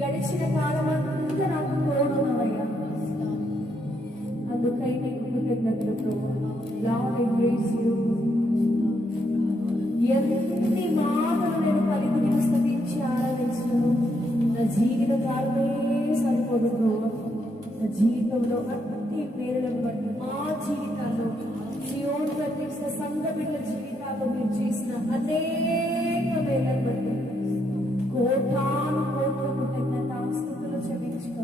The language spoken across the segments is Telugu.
గడిచిన కాలం అంతా నాకు తోడున్నవయ్యా. అందుకై నీకు కృతజ్ఞతలు ప్రభువా. Lord I praise you. ఎన్ని మాటలు నేను పలికి నిన్ను స్తుతించి ఆరాధించను, నా జీవిత కాలమే సరిపోదు ప్రభువా. నా జీవితంలో అన్ని పేరులను బట్టి మా జీవితాల్లో సియోను ప్రత్యక్ష సంఘ బిడ్డల జీవితాల్లో మీరు చేసిన అనేక మేలను బట్టి కోటాను కోట్ల కృతజ్ఞత స్తుతులు చెల్లించుకో.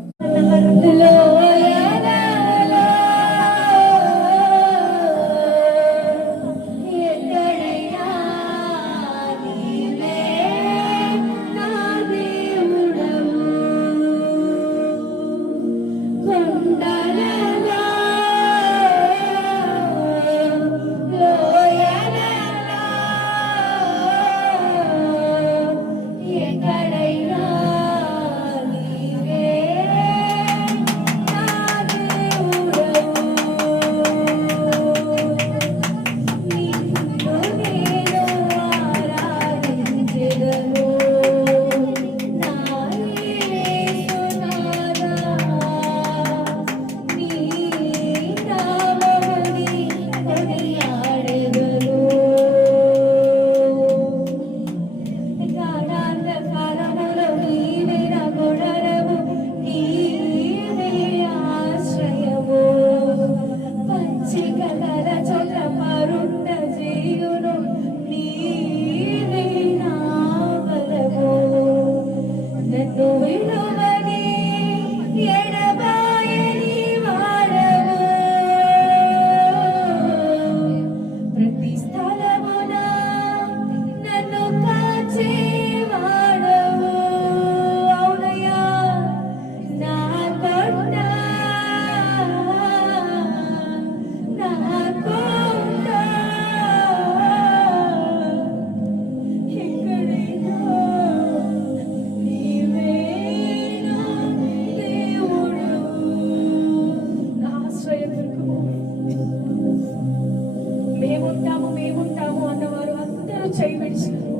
మేముంటాము అన్నవారు అందరూ చేయబడినారు.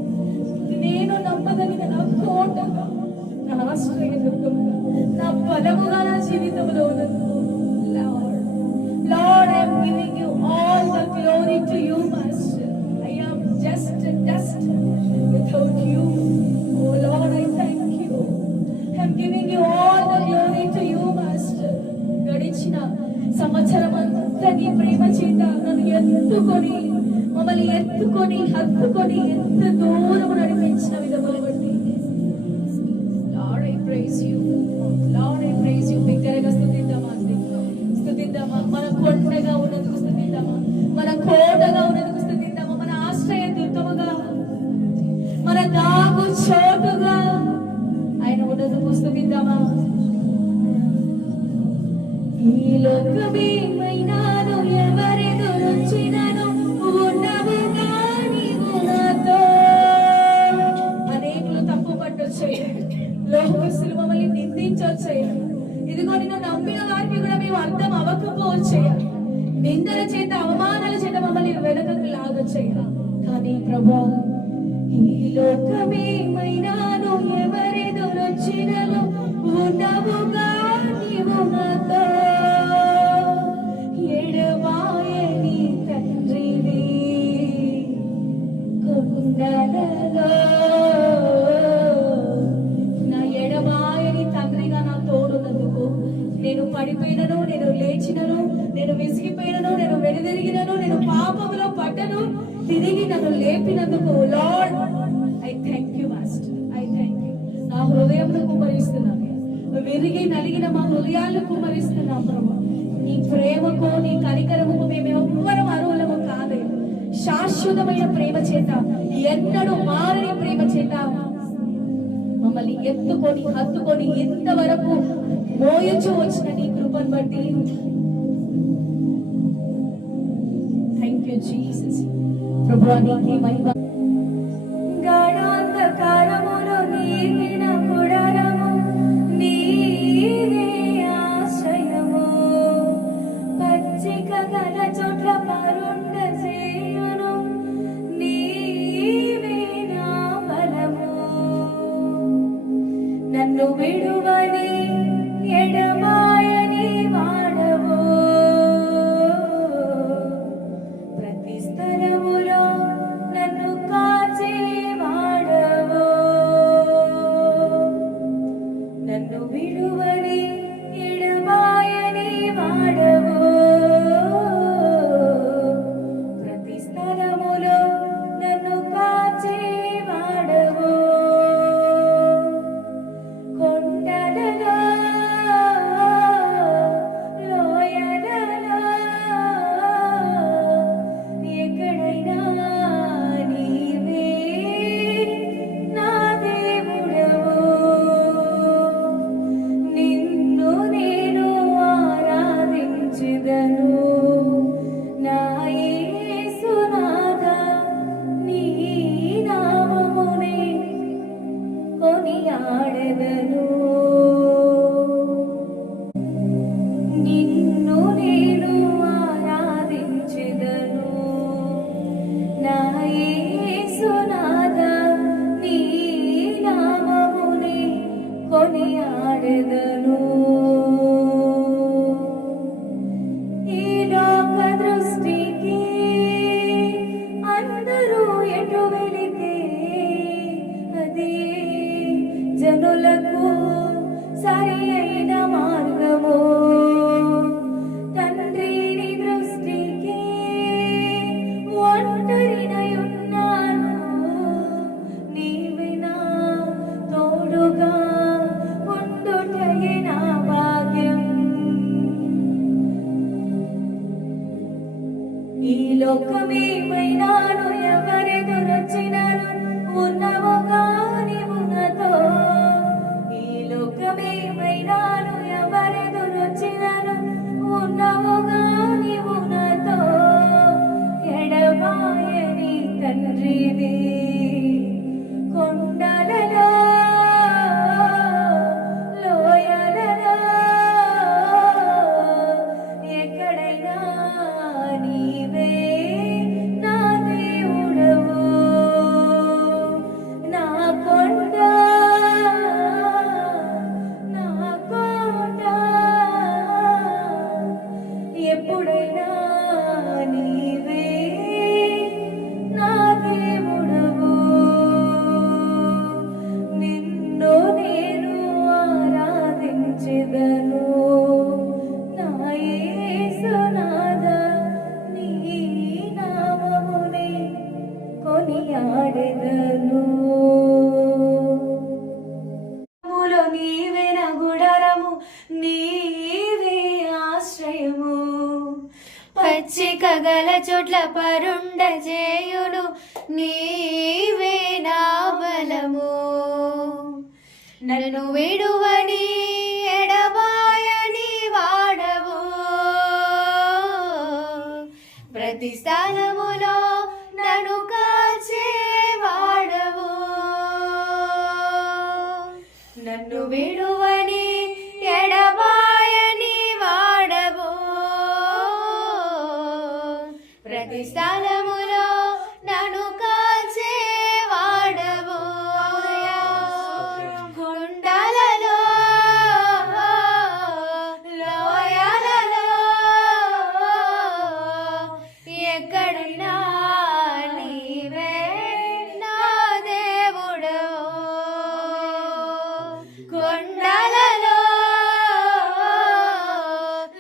నేను నమ్మదగిన నా కోటగా, నా ఆశ్రయదుర్గంగా, నా బలముగా నా జీవితంలో ఉన్నది. Lord, I am giving you all the glory to you, Master. I am just dust without you. Oh Lord, I thank you. I am giving you all the glory to you, Master. గడిచిన సంవత్సరం అంతా నీ ప్రేమ చేత నన్ను ఎత్తుకొని, మమ్మల్ని ఎత్తుకొని హత్తుకొని ఎంత దూరం నడిపించిన విధములు బట్టి Lord, I praise you. Lord, I praise you. బిగ్గరగా స్తుతిద్దామా, స్తుతిద్దామా. మన కొండగా ఉన్నందుకు స్తుతిద్దామా, మన కోటగా ఉన్నందుకు స్తుతిద్దామా, మన ఆశ్రయ దుర్గముగా, మన దాగు చోటుగా ఆయన ఉన్నందుకు స్తుతిద్దామా. ఈ లోకమేమైనాను ఎవరెదురొచ్చినను ఉన్నవుగా నీవు నాతో. అనేకులు తప్పు పట్టొచ్చాయి, లోకస్తులు మమ్మల్ని నిందించొచ్చాయి. ఇదిగో నిన్ను నమ్మిన వారికి కూడా మేము అర్థం అవ్వకపోవచ్చాయి. నిందల చేత అవమానాల చేత మమ్మల్ని వెనకకు లాగొచ్చాయి. కానీ ప్రభా, ఈ లోకమేమైనాను ఎవరెదురొచ్చినను ఉన్నవుగా నీవు నాతో. ఎడబాయని తండ్రివి కొండలలో, నా ఎడబాయని తండ్రిగా నా తోడున్నందుకు, నేను పడిపోయినను, నేను లేచినను, నేను విసిగిపోయినను, నేను వెనుదిరిగినను, నేను పాపములో పడ్డను, తిరిగి నన్ను లేపినందుకు lord I thank you master. I thank you. నా హృదయంలో కుమరిస్తున్నాను, విరిగి నలిగిన మా హృదయాలను కుమరిస్తున్నాం ప్రభా. నీ ప్రేమకు, నీ కనికరముకు మేము ఎవ్వరం అర్హులము కాదే. శాశ్వతమైన ప్రేమ చేత, ఎన్నడూ మారని ప్రేమ చేత మమ్మల్ని ఎత్తుకొని హత్తుకొని ఇంతవరకు మోయచు వచ్చిన నీ కృపను బట్టి థ్యాంక్ యూ జీసస్. ప్రభువా, నీకే మహిమ. గాఢాంధకారములో నీకిన గుడారము, నీవే ఆశ్రయము. పచ్చిక గల చోట్ల పరుండ చేయును, నీవే నా బలము. నన్ను విడువని ఎడబాయని వాడవు, ప్రతి స్థలములో నన్ను కాచే వాడవు, నన్ను విడువని ఎడబాయని వాడవు, ప్రతి స్థలములో నన్ను కాచే వాడవు. కొండలలో లోయలలో ఎక్కడైనా నీవే నా దేవుడవు, నిన్ను నేను ఆరాధించెదను నా యేసునాథా, నీ నామమునే కొనియాడెదను, నిన్ను నేను ఆరాధించెదను నా యేసునాథా, నీ నామమునే కొనియాడెదను. ఈ లోక దృష్టికి అందరూ ఎటు వెళితే అది జనులకు సరి అయిన మార్గము, తండ్రి నీ దృష్టికి ఒంటరినై ఉన్నాను, నీవే నా తోడుగా ఉండుటయే నా భాగ్యం. ఈ లోకమేమైనాను ఎవరెదురొచ్చినాను ఉన్నవుగా నీవు నాతో, ఈ లోకమేమైనాను ఎవరెదురొచ్చినాను ఉన్నవుగా నీవు నాతో, ఎడబాయని తండ్రివి కొండలలో లోయలలో ఎక్కడైనా నీవే నా దేవుడవు, నా కొండ నా కోట, ఎప్పుడైనా నీవే నా దేవుడవు, నిన్ను నేను ఆరాధించెదను నా యేసునాథా, నీ నామమునే కొనియాడెదను. మూలో నీవే నా గుడారము, నీవే ఆశ్రయము, పచ్చిక గల చోట్ల పరుండజేయుడు నీవే నా బలము, నన్ను విడువని ఎడబాయని వాడవు, ప్రతి స్థలములో నన్ను కాచే వాడవు, నన్ను విడువని ఎడబాయని వాడవు, ప్రతి స్థలములో నన్ను కాచే వాడవు. గుండాలలో లోయలలో ఎక్కడున్నా నీవే నా దేవుడవు, కొండలలో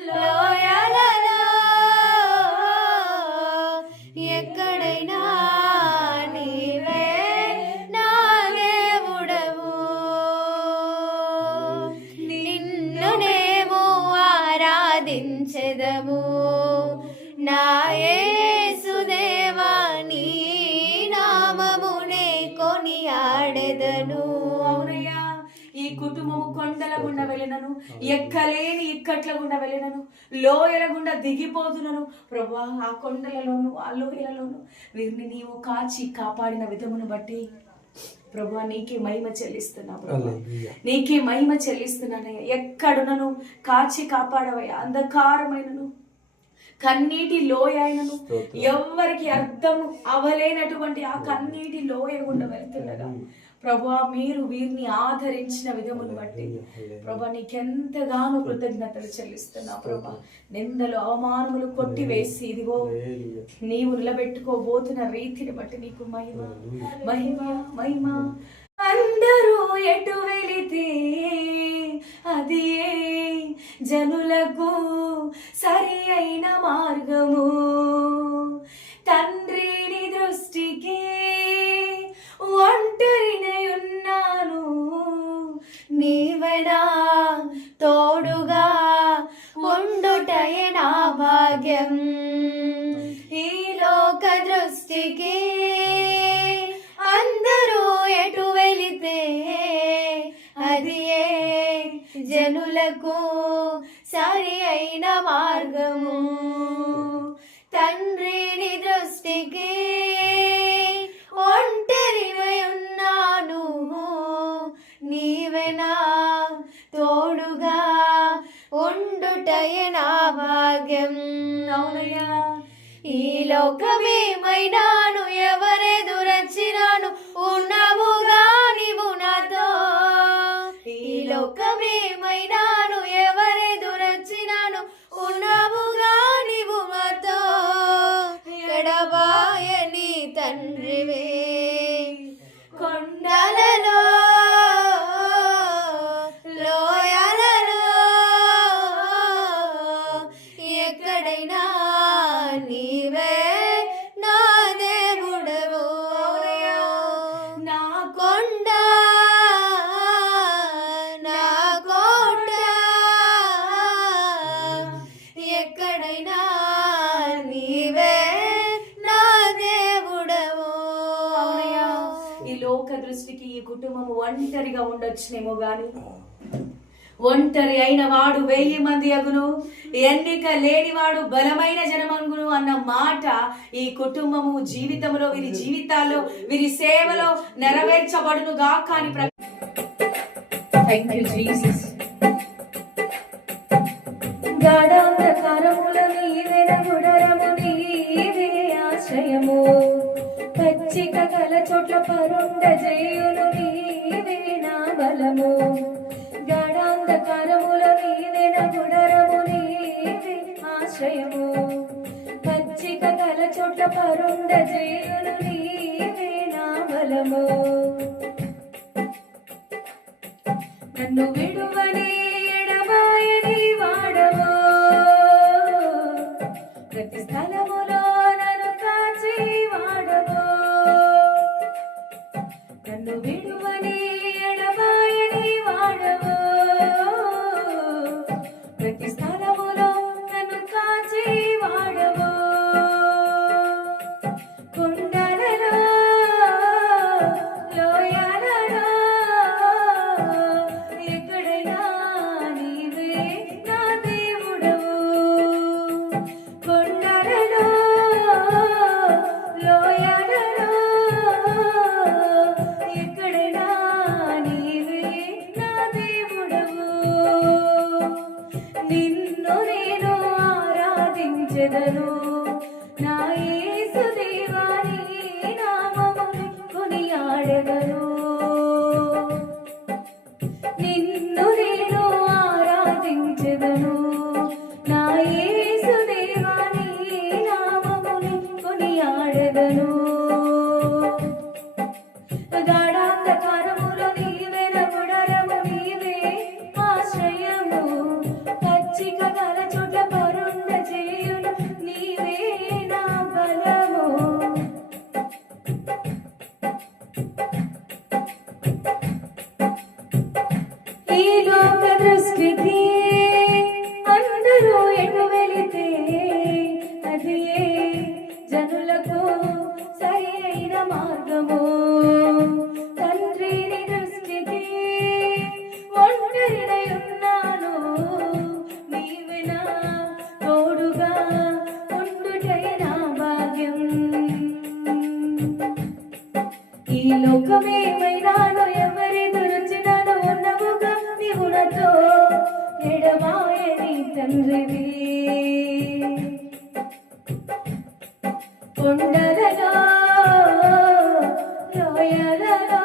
లోయలలో ఎక్కడైనా నీవే నా దేవుడవు, నిన్ను నేము ఆరాధించెదము నా యేసుదేవా, నీ నామమునే కొనియాడెదను. అవునయ్యా, ఈ కుటుంబము కొండల గుండా వెళ్ళినను, ఎక్కలేని ఇక్కట్ల గుండా వెళ్ళినను, లోయల గుండా దిగిపోతున్నను ప్రభువా, ఆ కొండలలోను ఆ లోయలలోను వీరిని నీవు కాచి కాపాడిన విధమును బట్టి ప్రభువా నీకే మహిమ చెల్లిస్తున్నా, ప్రభువా నీకే మహిమ చెల్లిస్తున్నానయ్యా. ఎక్కడునను కాచి కాపాడవయ్యా, అంధకారమైనను కన్నీటి లోయ అయినను ఎవ్వరికి అర్థం అవలేనటువంటి ఆ కన్నీటి లోయ గుండా వెళ్తుండగా ప్రభువా, మీరు వీరిని ఆదరించిన విధమును బట్టి ప్రభా నీకెంతగానో కృతజ్ఞతలు చెల్లిస్తున్నావు ప్రభా. నిందలు అవమానములు కొట్టివేసి ఇదిగో నీవు నిలబెట్టుకోబోతున్న రీతిని బట్టి నీకు మహిమ మహిమ మహిమ. అందరూ ఎటు వెళితే అది జనులకు సరి అయిన మార్గము. తండ్రిని దృష్టికి ఒంటరినై ఉన్నాను, నీవెనా తోడుగా ఉండుటయే నా భాగ్యం. ఈ లోక దృష్టికి అందరూ ఎటు వెళితే అది జనులకు సరి అయిన మార్గము. తండ్రిని దృష్టికి ఒంటరినై ఉన్నాను, నీవెనా తోడుగా ఉండుటయే నా భాగ్యం. అవునయ్యా, ఈ లోకమేమైనాను ఎవరెదురొచ్చినాను ఉన్నావుగా నీవు నాతో. ఈ లోకమేమైనాను ఎవరెదురొచ్చినాను ఉన్నావుగా నీవు మాతో. ఎడబాయని తండ్రివే కొండలలో లోయలలో ఎక్కడైనా నీవే నా దేవుడవు. నా కొండ నా కోట ఎక్కడైనా నీవే నా దేవుడవు. ఈ లోక దృష్టికి ఈ కుటుంబము ఒంటరిగా ఉండొచ్చునేమో గాని ఒంటరి అయిన వాడు 1000 మంది అగును, ఎన్నిక లేనివాడు బలమైన జనమగును అన్న మాట ఈ కుటుంబము జీవితంలో, వీరి జీవితాల్లో, వీరి సేవలో నెరవేర్చబడును గాక అని. Thank you Jesus. గాఢాంధకారముల నీవెన గుడరము నీవే ఆశ్రయము, పచ్చిక గల చోట్ల పరుండ జయును నీవే నా బలము. గాఢాంధకారముల నీవెన గుడరము నీవే ఆశ్రయము, పచ్చిక గల చోట్ల పరుండ జయును నీవే నా బలము. నన్ను విడువని ఎడబాయని వాడవు, ప్రతి స్థలములో నన్ను కాచి వాడవు. నన్ను విడువని ఎడబాయని వాడవు, ప్రతి స్థలములో నన్ను కాచి వాడవు. కొండలలో లోయలలో ఎక్కడైనా నీవే నా దేవుడవు. కొండలలో లోయలలో ఎక్కడైనా నీవే నా దేవుడవు. నిన్ను నేను ఆరాధించెదను, నా యేసు దేవా నీ నామమును కొనియాడెదను. నిన్ను నేను ఆరాధించెదను, నా యేసు దేవా నీ నామమును కొనియాడెదను. గాఢాంధకారములో నీవెన గుడరము నీవే ఆశ్రయము, పచ్చిక గల చోట్ల పరుండ చేయును నీవే నా బలము. ఈ లోక దృష్టికి అందరూ ఎటు వెళితే అది జనులకు సరి అయిన మార్గము. తండ్రిని దృష్టికి ఒంటరినై ఉన్నాను, నీవెనా తోడుగా ఉండుటయే నా భాగ్యం. ఈ లోకమేమైనాను ఎవరెదురొచ్చినాను ఉన్నవుగా నీవు నాతో. ఎడబాయని తండ్రివి కొండలలో లోయలలో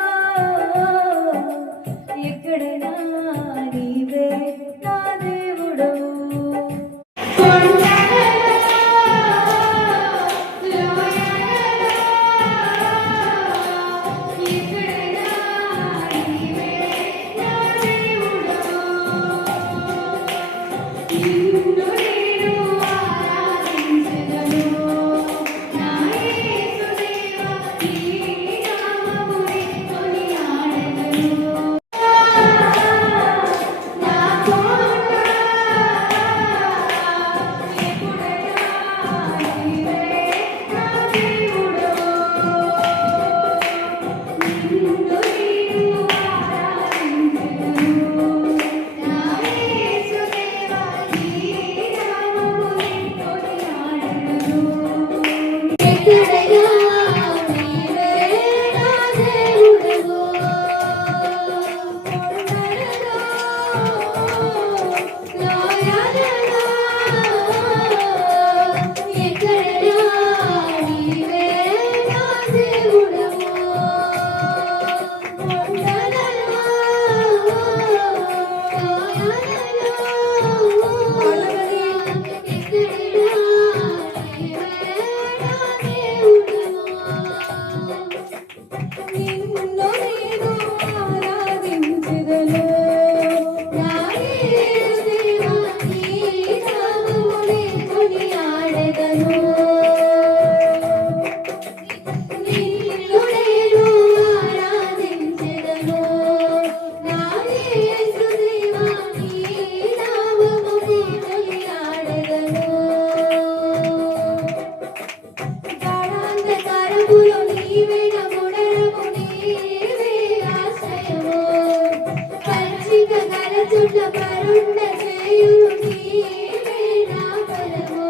కోట్ల కరుణ చేయును నీవే నా బలము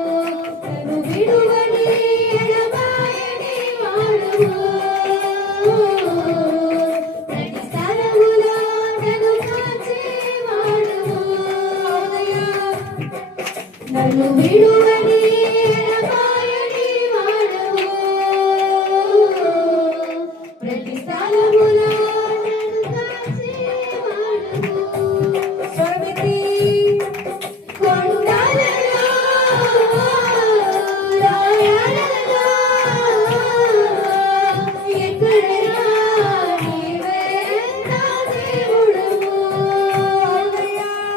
నన్ను విడువని ఎడబాయని వాడవు ప్రతి స్థలములో నన్ను కాచేవాడవు నన్ను విడువని ఎడబాయని వాడవు ప్రతి స్థలములో నన్ను కాచేవాడవు స్వరమెత్తి కొండలలో రాయలలో ఎక్కడైనా నీవే నా దేవుడవు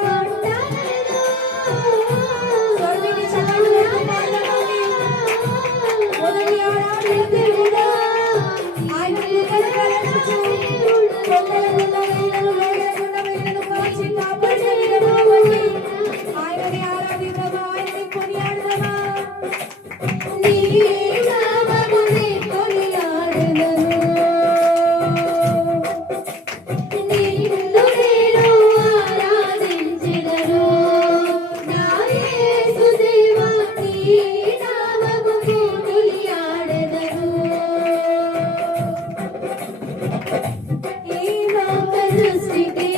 కొండలలో స్వరమెత్తి చక్కగా పాడదామండి. మొదటి ఆరాధన దేవుడా ఆయన కలకలచుచు కొండల గుండ వీళ్ళను లోయల గుండ వీళ్ళను కాచి కాపాడిన విధమును ఆయనని ఆరాధిద్దామా, ఆయనని కొనియాడదామా. నీ నామమునే కొనియాడెదను నిన్ను నేను ఆరాధించెదను నా యేసుదేవా నీ నామమునే కొనియాడెదను ఈ లోక సృష్టికి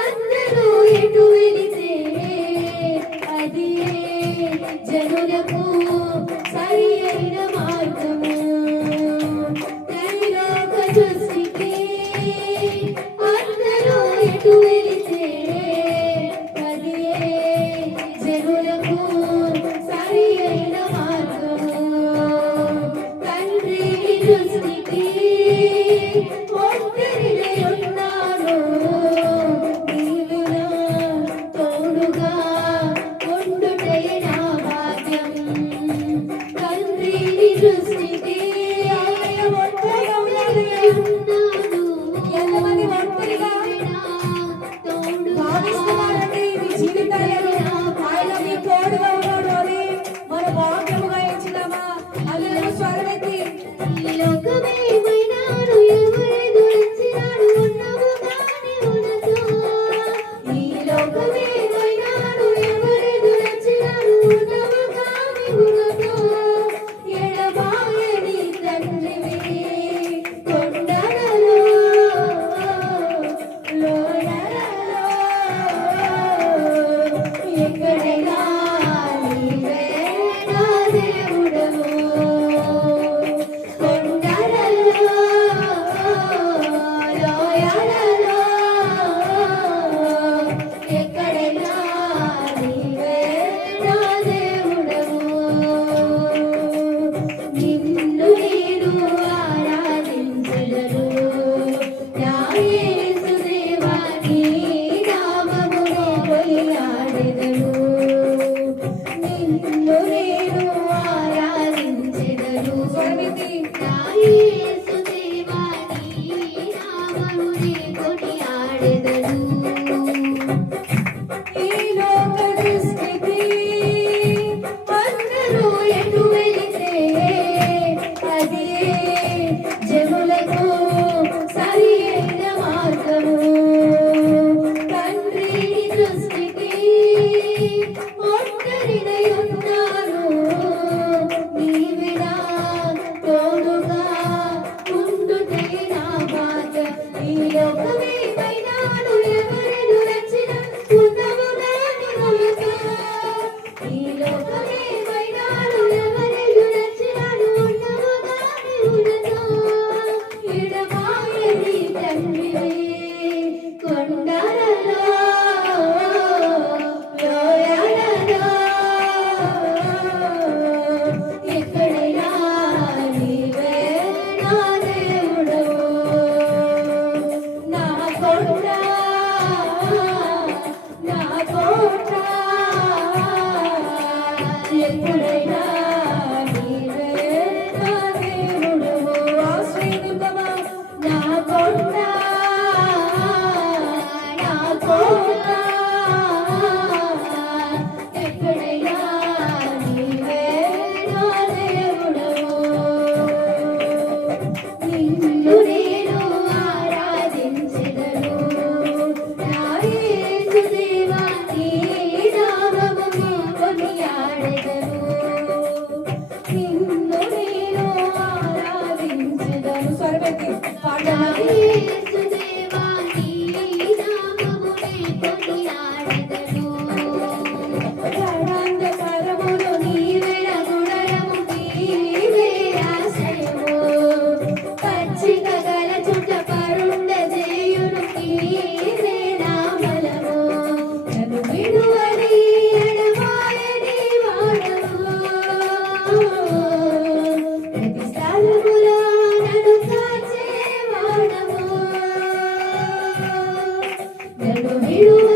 అందరూ ఎటు వెళితే అది జనులకు సరి అయిన మార్గము ఈ లోక సృష్టికి అందరూ ఎటు వెళితే అది జనులకు సరి అయిన మార్గము తండ్రి దృష్టికి ఒంటరినే ఉన్నాను నీవు నా తోడుగా ఉండుటే నా భాగ్యం తండ్రి దృష్టికి ఒంటరిగా ఉన్నారయ్యా. ఉన్నాను ఎంతమంది ఒంటరిగా తోడుగా భావిస్తున్నారండి మీ జీవితాలను? ఆయన మీ తోడుగా ఉన్నాడు అని మన వాక్యముగా ఎంచుదామా? అందులో స్వరమెత్తి ఈ లోకమేమైనాడు ఎవరెదురొచ్చినాడు ఉన్నవు కాని ఉన్నతో ఈ లోకమేమైనాడు ఎవరెదురొచ్చినాడు ఉన్నవు కాని ఉన్నతో ఎడబాయని తండ్రివి కొండలలో లోయలలో ఎక్కడైనా నీవే నా దేవుడవు కొండలలో లోయలలో ఎక్కడైనా నీవే నా దేవుడవు నిన్ను నేను ఆరాధించెదను నా యేసుదేవా నీ నామమునే కొనియాడెదను నిన్ను నేను ఆరాధించెదను స్వరమెత్తి నా యేసుదేవా నీ నామమునే కొనియాడెదను ఈ లోక దృష్టికి అందరూ ఎటు వెళితే అది జనులకు సరి అయిన మార్గము తండ్రి దృష్టికి ఒంటరినై ఉన్నాను నీవే నా తోడుగా ఉండుటే నా భాగ్యం ఈ లోకమేమైనాడు ఎవరెదురొచ్చిన ఉన్నవు నాని నమ్మక ఈ లోకమేమైనాడు ఎవరెదురొచ్చినాడు ఉన్నవు నాని ఉన్నతో ఎడబాయని తండ్రివి కొండలలో లోయలలో ఎక్కడైనా నీవే నా దేవుడవు నా కొండ నా కోట ఎక్కడైనా నీవే నా దేవుడవు ఆశ్రయించుదామా. నా కొండ నా కోట ఎక్కడైనా నీవే నా దేవుడవు నిన్ను నేను ఆరాధించెదను నా విడువ